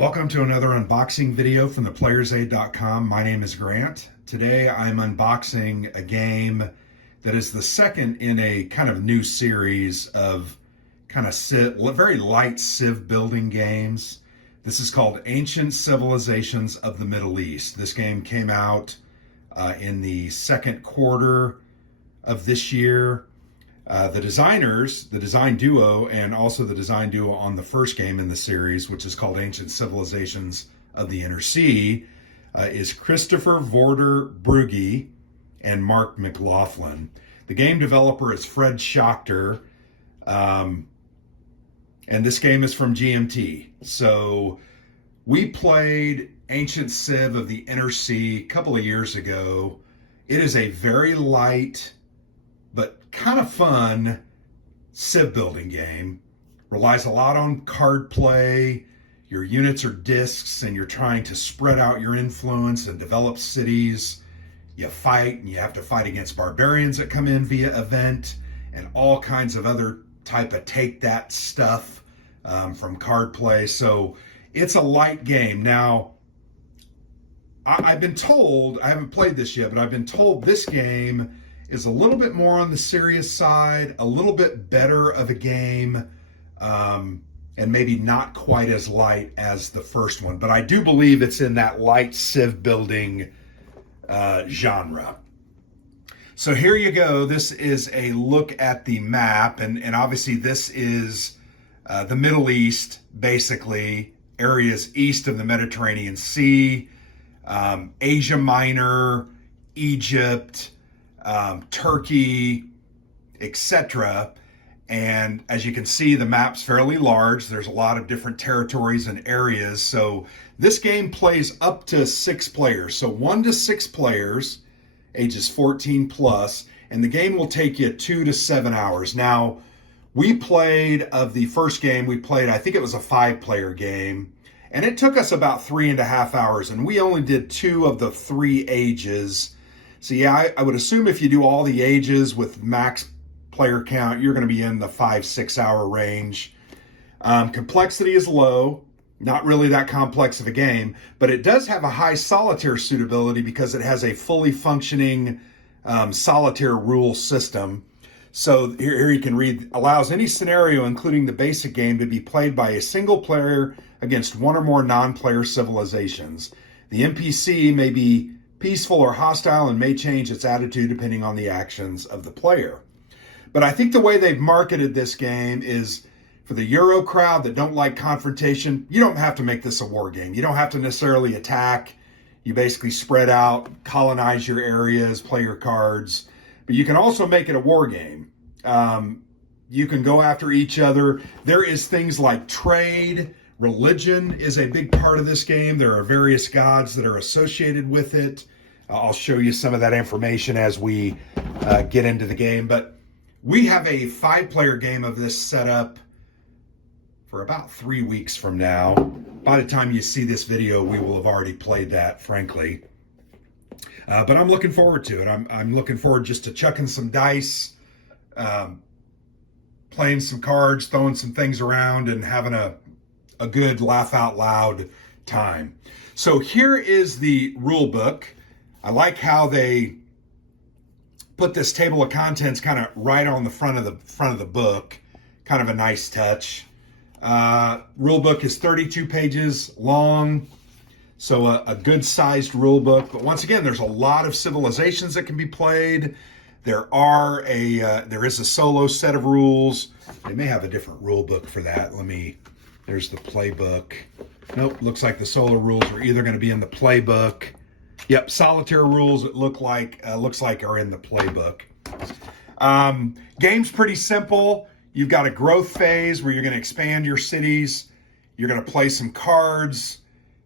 Welcome to another unboxing video from theplayersaid.com. My name is Grant. Today I'm unboxing a game that is the second in a kind of new series of kind of very light civ building games. This is called Ancient Civilizations of the Middle East. This game came out in the second quarter of this year. The designers, the design duo, and also the design duo on the first game in the series, which is called Ancient Civilizations of the Inner Sea, is Christopher Vorder Brugge and Mark McLaughlin. The game developer is Fred Schachter, and this game is from GMT. So we played Ancient Civ of the Inner Sea a couple of years ago. It is a very light but kind of fun civ building game. Relies a lot on card play. Your units are discs and you're trying to spread out your influence and develop cities. You fight and you have to fight against barbarians that come in via event and all kinds of other type of take that stuff from card play. So it's a light game. Now, I've been told, I haven't played this yet, but I've been told this game is a little bit more on the serious side, a little bit better of a game, and maybe not quite as light as the first one. But I do believe it's in that light civ building genre. So here you go. This is a look at the map, and obviously this is the Middle East, basically, areas east of the Mediterranean Sea, Asia Minor, Egypt, Turkey, etc. And as you can see, the map's fairly large. There's a lot of different territories and areas. So this game plays up to 6 players. So 1 to 6 players, ages 14 plus, and the game will take you 2 to 7 hours. Now, we played, of the first game, we played, I think it was a 5-player game, and it took us about 3.5 hours, and we only did 2 of the 3 ages. So yeah, I would assume if you do all the ages with max player count, you're going to be in the 5-6 hour range. Complexity is low, not really that complex of a game, but it does have a high solitaire suitability because it has a fully functioning solitaire rule system. So here you can read, allows any scenario, including the basic game, to be played by a single player against one or more non-player civilizations. The NPC may be peaceful or hostile and may change its attitude depending on the actions of the player. But I think the way they've marketed this game is for the Euro crowd that don't like confrontation. You don't have to make this a war game. You don't have to necessarily attack. You basically spread out, colonize your areas, play your cards. But you can also make it a war game. You can go after each other. There is things like trade. Religion is a big part of this game. There are various gods that are associated with it. I'll show you some of that information as we get into the game. But we have a 5-player game of this set up for about 3 weeks from now. By the time you see this video, we will have already played that, frankly. But I'm looking forward to it. I'm looking forward just to chucking some dice, playing some cards, throwing some things around, and having a good laugh out loud time. So here is the rule book. I like how they put this table of contents kind of right on the front of the book. Kind of a nice touch. Rule book is 32 pages long, so a good sized rule book. But once again, there's a lot of civilizations that can be played. There is a solo set of rules. They may have a different rule book for that. There's the playbook. Nope, looks like the solo rules are either going to be in the playbook. Yep, solitaire rules, it looks like are in the playbook. Game's pretty simple. You've got a growth phase where you're going to expand your cities. You're going to play some cards.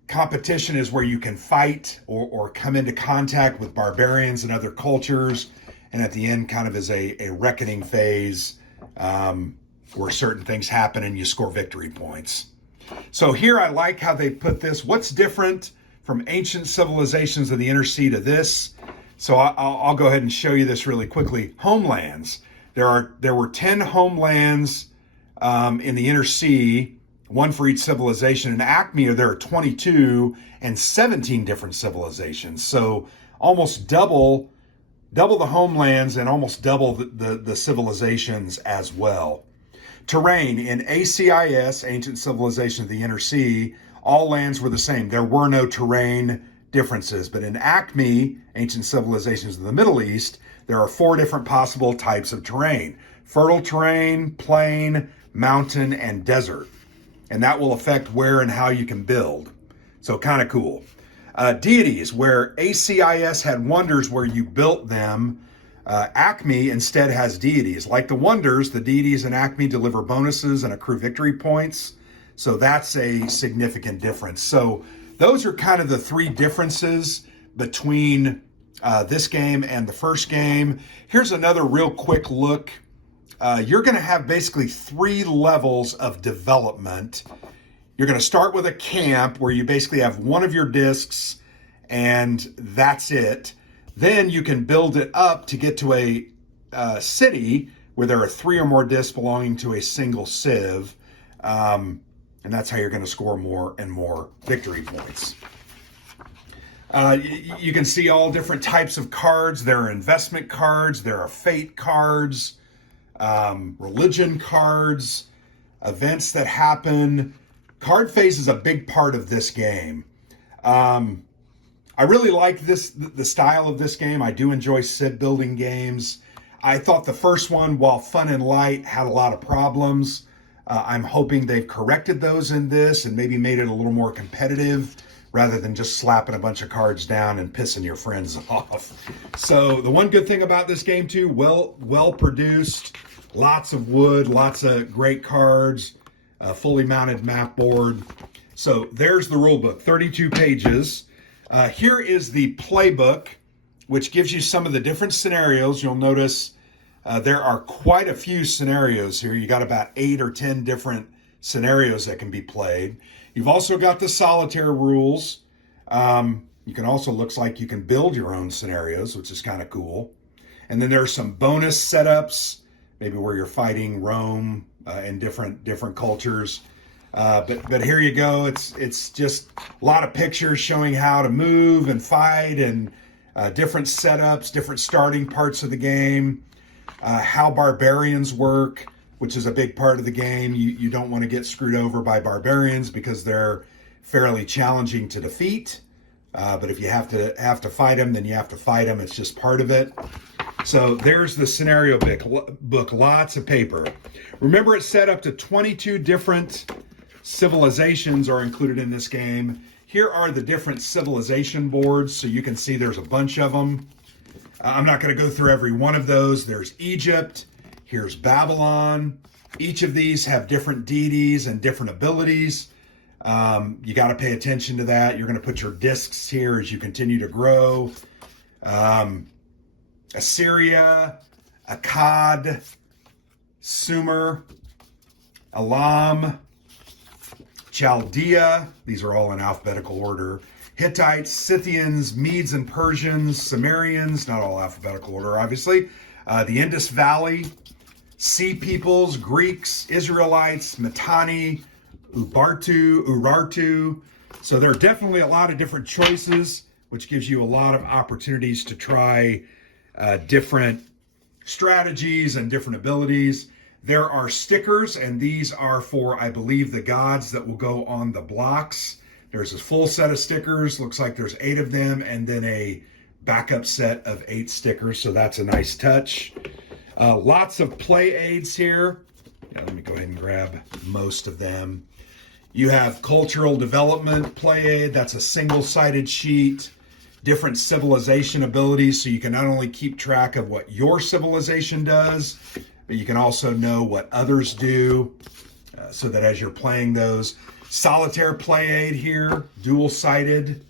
Competition is where you can fight or come into contact with barbarians and other cultures. And at the end, kind of is a reckoning phase where certain things happen and you score victory points. So here I like how they put this. What's different from Ancient Civilizations of the Inner Sea to this? So I'll go ahead and show you this really quickly. Homelands. There were 10 homelands in the Inner Sea one for each civilization. In Acme, there are 22 and 17 different civilizations. So almost double the homelands and almost double the civilizations as well. Terrain in ACIS, Ancient Civilization of the Inner Sea, all lands were the same. There were no terrain differences. But in Acme, Ancient Civilizations of the Middle East, there are 4 different possible types of terrain: fertile terrain, plain, mountain, and desert. And that will affect where and how you can build. So kind of cool. Deities, where ACIS had wonders where you built them, Acme instead has deities. Like the wonders, the deities in Acme deliver bonuses and accrue victory points. So that's a significant difference. So those are kind of the 3 differences between this game and the first game. Here's another real quick look. You're going to have basically 3 levels of development. You're going to start with a camp where you basically have one of your discs and that's it. Then you can build it up to get to a city where there are 3 or more discs belonging to a single civ. And that's how you're going to score more and more victory points. You can see all different types of cards. There are investment cards. There are fate cards, religion cards, events that happen. Card phase is a big part of this game. I really like the style of this game. I do enjoy civ building games. I thought the first one, while fun and light, had a lot of problems. I'm hoping they've corrected those in this and maybe made it a little more competitive rather than just slapping a bunch of cards down and pissing your friends off. So the one good thing about this game too, well produced, lots of wood, lots of great cards, fully mounted map board. So there's the rule book, 32 pages. Here is the playbook, which gives you some of the different scenarios. You'll notice there are quite a few scenarios here. You got about 8 or 10 different scenarios that can be played. You've also got the solitaire rules. You can also, looks like you can build your own scenarios, which is kind of cool. And then there are some bonus setups, maybe where you're fighting Rome in different cultures. But here you go. It's just a lot of pictures showing how to move and fight and different setups, different starting parts of the game, how barbarians work, which is a big part of the game. You don't want to get screwed over by barbarians because they're fairly challenging to defeat. But if you have to fight them, then you have to fight them. It's just part of it. So there's the scenario book, lots of paper. Remember, it's set up to 22 different civilizations are included in this game. Here are the different civilization boards, so you can see there's a bunch of them. I'm not going to go through every one of those. There's Egypt. Here's Babylon. Each of these have different deities and different abilities. You got to pay attention to that. You're going to put your discs here as you continue to grow. Assyria, Akkad, Sumer, Elam, Chaldea, these are all in alphabetical order. Hittites, Scythians, Medes and Persians, Sumerians, not all alphabetical order, obviously. The Indus Valley, Sea Peoples, Greeks, Israelites, Mitanni, Urartu. So there are definitely a lot of different choices, which gives you a lot of opportunities to try different strategies and different abilities. There are stickers, and these are for, I believe, the gods that will go on the blocks. There's a full set of stickers. Looks like there's 8 of them, and then a backup set of 8 stickers. So that's a nice touch. Lots of play aids here. Let me go ahead and grab most of them. You have cultural development play aid. That's a single-sided sheet. Different civilization abilities, so you can not only keep track of what your civilization does, but you can also know what others do, so that as you're playing those. Solitaire play aid here, dual-sided,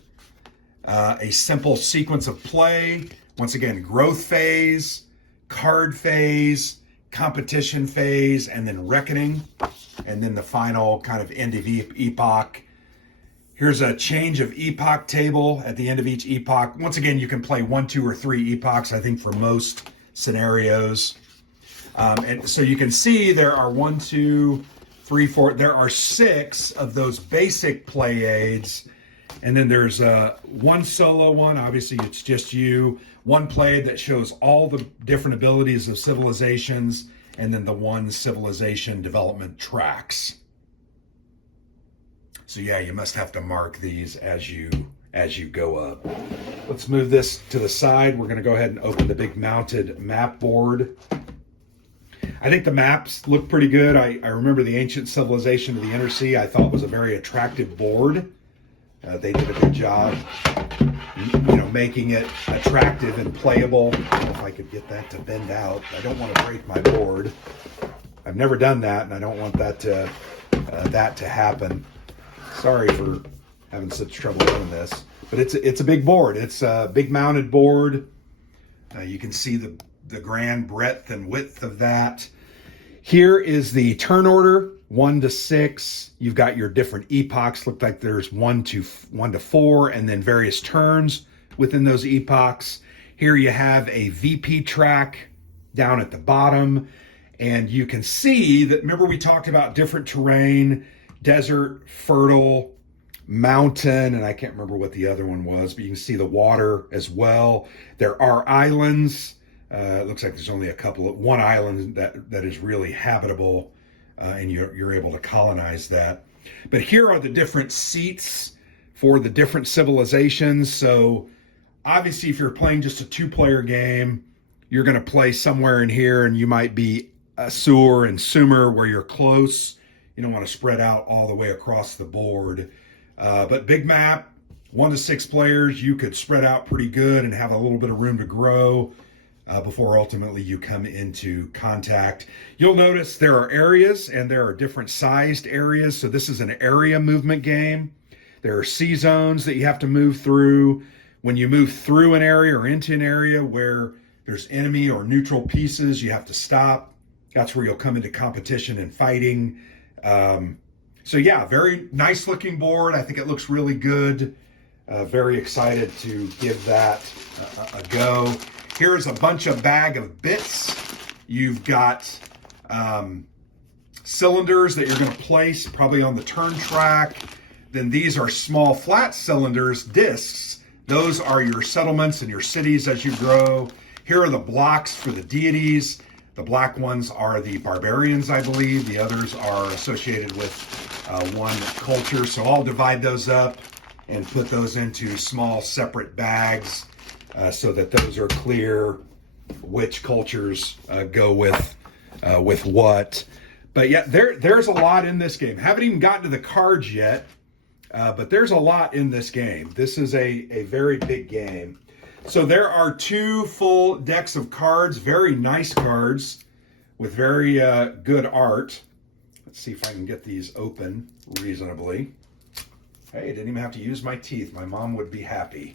a simple sequence of play. Once again, growth phase, card phase, competition phase, and then reckoning, and then the final kind of end of epoch. Here's a change of epoch table at the end of each epoch. Once again, you can play 1, 2, or 3 epochs, I think, for most scenarios. And so you can see there are 1, 2, three, four. There are 6 of those basic play aids. And then there's one solo one. Obviously, it's just you. One play aid that shows all the different abilities of civilizations. And then the one civilization development tracks. So yeah, you must have to mark these as you go up. Let's move this to the side. We're going to go ahead and open the big mounted map board. I think the maps look pretty good. I remember the Ancient Civilization of the Inner Sea. I thought was a very attractive board. They did a good job, making it attractive and playable. I don't know if I could get that to bend out. I don't want to break my board. I've never done that, and I don't want that to happen. Sorry for having such trouble doing this, but it's a big board. It's a big mounted board. You can see the grand breadth and width of that. Here is the turn order, 1 to 6. You've got your different epochs. Look like there's 1 to 4, and then various turns within those epochs. Here you have a VP track down at the bottom, and you can see that, remember we talked about different terrain, desert, fertile, mountain, and I can't remember what the other one was, but you can see the water as well. There are islands. It looks like there's only one island that is really habitable, and you're able to colonize that. But here are the different seats for the different civilizations. So obviously, if you're playing just a 2-player game, you're going to play somewhere in here, and you might be Assur and Sumer where you're close. You don't want to spread out all the way across the board. But big map, 1 to 6 players, you could spread out pretty good and have a little bit of room to grow before ultimately you come into contact. You'll notice there are areas, and there are different sized areas. So this is an area movement game. There are C zones that you have to move through. When you move through an area or into an area where there's enemy or neutral pieces, you have to stop. That's where you'll come into competition and fighting. So yeah, very nice looking board. I think it looks really good. Very excited to give that a go. Here's a bag of bits. You've got cylinders that you're going to place probably on the turn track. Then these are small flat cylinders, discs. Those are your settlements and your cities as you grow. Here are the blocks for the deities. The black ones are the barbarians, I believe. The others are associated with one culture. So I'll divide those up and put those into small separate bags so that those are clear which cultures go with what. But yeah, there's a lot in this game. Haven't even gotten to the cards yet, but there's a lot in this game. This is a very big game. So there are 2 full decks of cards, very nice cards with very good art. Let's see if I can get these open reasonably. Hey, I didn't even have to use my teeth. My mom would be happy.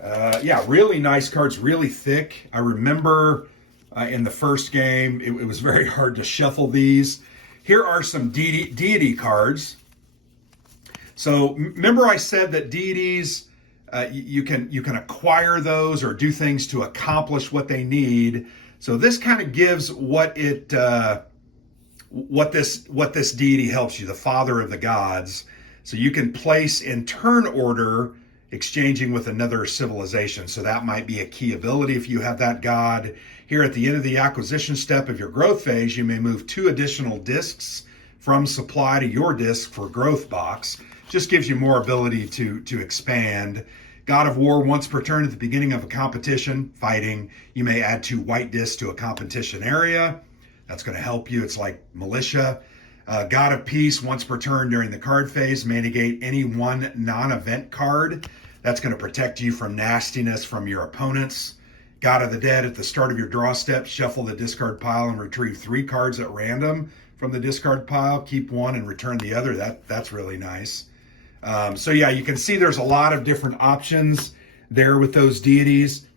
Yeah, really nice cards, really thick. I remember in the first game, it was very hard to shuffle these. Here are some deity cards. So remember I said that deities, you can acquire those or do things to accomplish what they need. So this kind of gives what this deity helps you, the father of the gods. So you can place in turn order, exchanging with another civilization. So that might be a key ability if you have that god. Here at the end of the acquisition step of your growth phase, you may move 2 additional discs from supply to your disc for growth box. Just gives you more ability to expand. God of War, once per turn at the beginning of a competition, fighting, you may add 2 white discs to a competition area. That's going to help you. It's like militia. God of Peace, once per turn during the card phase, may negate any one non-event card. That's going to protect you from nastiness from your opponents. God of the Dead, at the start of your draw step, shuffle the discard pile and retrieve 3 cards at random from the discard pile. Keep 1 and return the other. That's really nice. So yeah, you can see there's a lot of different options there with those deities.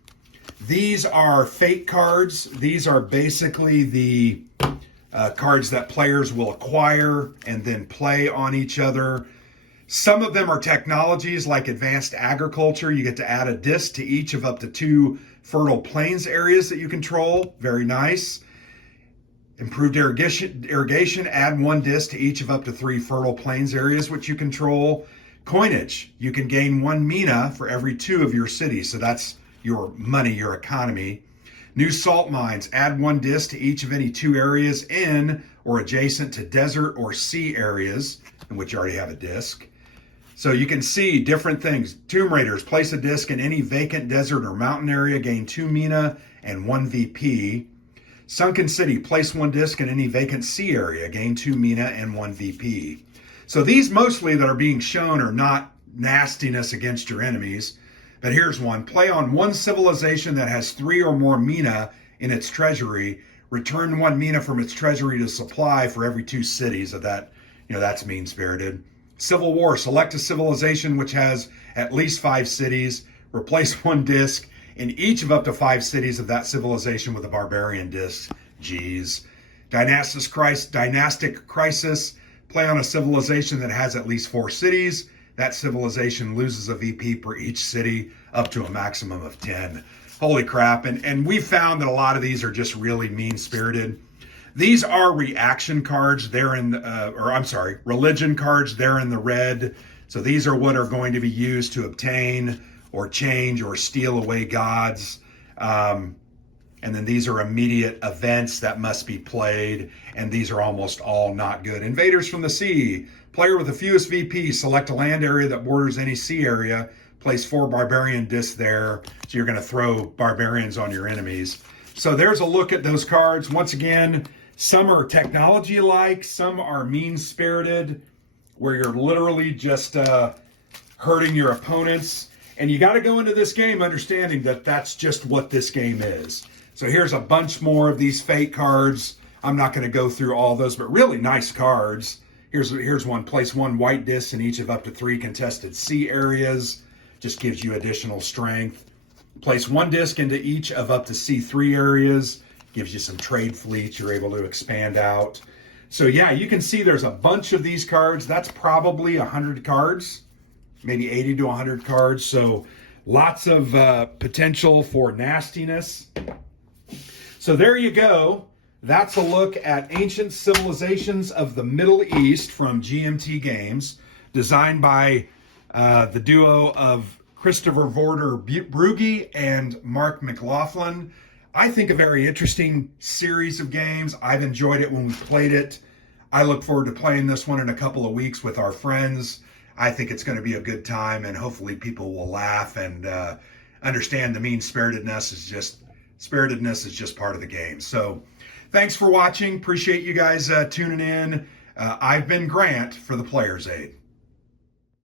These are fate cards. These are basically the cards that players will acquire and then play on each other. Some of them are technologies like advanced agriculture. You get to add a disc to each of up to 2 fertile plains areas that you control. Very nice. Improved irrigation, add 1 disc to each of up to 3 fertile plains areas which you control. Coinage, you can gain 1 mina for every 2 of your cities. So that's your money, your economy. New salt mines, add 1 disc to each of any 2 areas in or adjacent to desert or sea areas in which you already have a disc. So you can see different things. Tomb Raiders, place a disc in any vacant desert or mountain area, gain 2 mina and 1 VP. Sunken City, place 1 disc in any vacant sea area, gain 2 mina and 1 VP. So these mostly that are being shown are not nastiness against your enemies. But here's one. Play on 1 civilization that has 3 or more mina in its treasury. Return 1 mina from its treasury to supply for every 2 cities of that. That's mean-spirited. Civil War. Select a civilization which has at least 5 cities. Replace 1 disc in each of up to 5 cities of that civilization with a barbarian disc. Geez. Dynastic Crisis. Play on a civilization that has at least 4 cities. That civilization loses a VP per each city up to a maximum of 10. Holy crap. And we've found that a lot of these are just really mean-spirited. These are reaction cards. They're in, religion cards. They're in the red. So these are what are going to be used to obtain or change or steal away gods. And then these are immediate events that must be played. And these are almost all not good. Invaders from the Sea. Player with the fewest VP, select a land area that borders any sea area. Place 4 barbarian discs there. So you're going to throw barbarians on your enemies. So there's a look at those cards. Once again, some are technology-like. Some are mean-spirited, where you're literally just hurting your opponents. And you got to go into this game understanding that that's just what this game is. So here's a bunch more of these fake cards. I'm not going to go through all those, but really nice cards. Here's one. Place 1 white disc in each of up to 3 contested sea areas. Just gives you additional strength. Place 1 disc into each of up to C3 areas. Gives you some trade fleets. You're able to expand out. So yeah, you can see there's a bunch of these cards. That's probably 100 cards, maybe 80 to 100 cards. So lots of potential for nastiness. So there you go. That's a look at Ancient Civilizations of the Middle East from GMT Games, designed by the duo of Christopher Vorder Brugge and Mark McLaughlin. I think a very interesting series of games. I've enjoyed it when we played it. I look forward to playing this one in a couple of weeks with our friends. I think it's going to be a good time, and hopefully people will laugh and understand the mean-spiritedness is just part of the game. So thanks for watching. Appreciate you guys tuning in. I've been Grant for the Player's Aid.